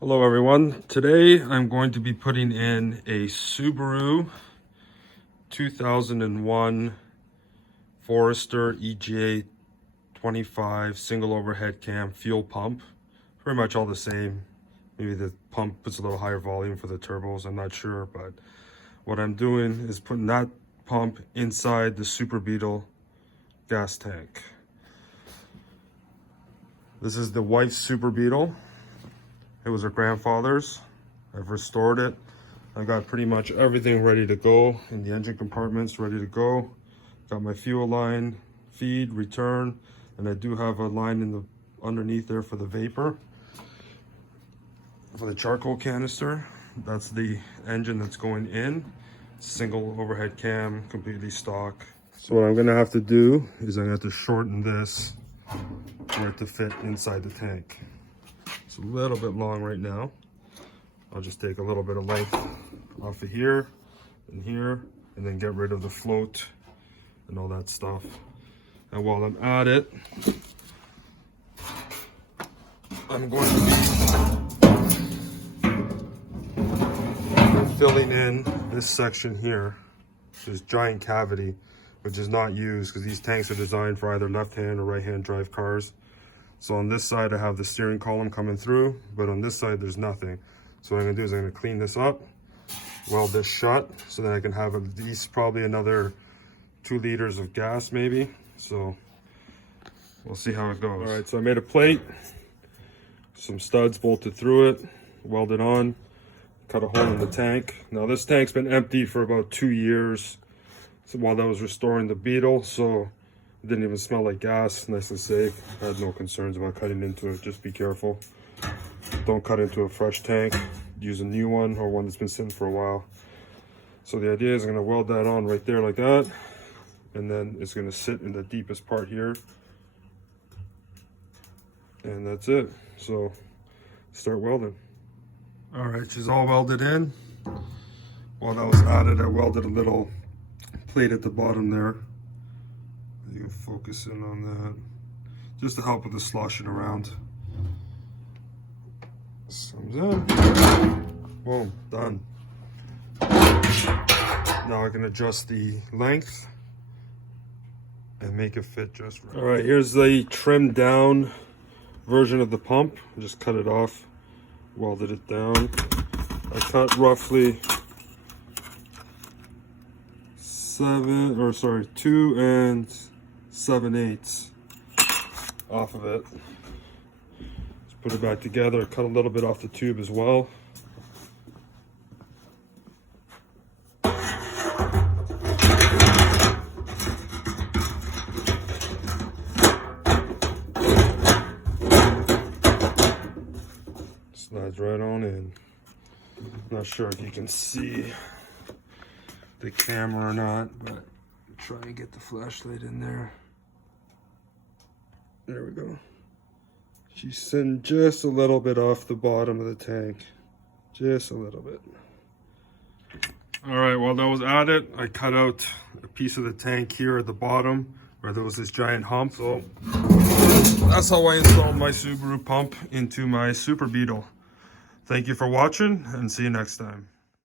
Hello everyone. Today I'm going to be putting in a Subaru 2001 Forester EGA 25 single overhead cam fuel pump. Pretty much all the same. Maybe the pump puts a little higher volume for the turbos, I'm not sure, but what I'm doing is putting that pump inside the Superbeetle gas tank. This is the white Superbeetle. It was her grandfather's. I've restored it. I got pretty much everything ready to go in the engine compartments, ready to go. Got my fuel line, feed, return, and I do have a line in the underneath there for the vapor, for the charcoal canister. That's the engine that's going in. Single overhead cam, completely stock. So what I'm gonna have to do is I'm gonna have to shorten this for it to fit inside the tank. It's a little bit long right now. I'll just take a little bit of length off of here, and then get rid of the float and all that stuff. And while I'm at it, I'm going to be filling in this section here, this giant cavity, which is not used because these tanks are designed for either left-hand or right-hand drive cars. So on this side, I have the steering column coming through, but on this side, there's nothing. So what I'm gonna do is I'm gonna clean this up, weld this shut, so that I can have at least probably another 2 liters of gas maybe. So we'll see how it goes. All right, so I made a plate, some studs bolted through it, welded on, cut a hole in the tank. Now this tank's been empty for about 2 years while I was restoring the Beetle, so it didn't even smell like gas, nice and safe. I had no concerns about cutting into it, just be careful. Don't cut into a fresh tank, use a new one or one that's been sitting for a while. So the idea is I'm gonna weld that on right there like that, and then it's gonna sit in the deepest part here. And that's it, so start welding. All right, she's all welded in. While that was added, I welded a little plate at the bottom there. You can focus in on that, just to help with the sloshing around. Comes in, boom, done. Now I can adjust the length and make it fit just right. All right, here's the trimmed down version of the pump. Just cut it off, welded it down. I cut roughly 2 7/8 off of it. Let's put it back together. Cut a little bit off the tube as well. Slides right on in. Not sure if you can see the camera or not, but try and get the flashlight in there. There we go. She's sitting just a little bit off the bottom of the tank. Just a little bit. All right, while that was at it, I cut out a piece of the tank here at the bottom where there was this giant hump. So that's how I installed my Subaru pump into my Super Beetle. Thank you for watching and see you next time.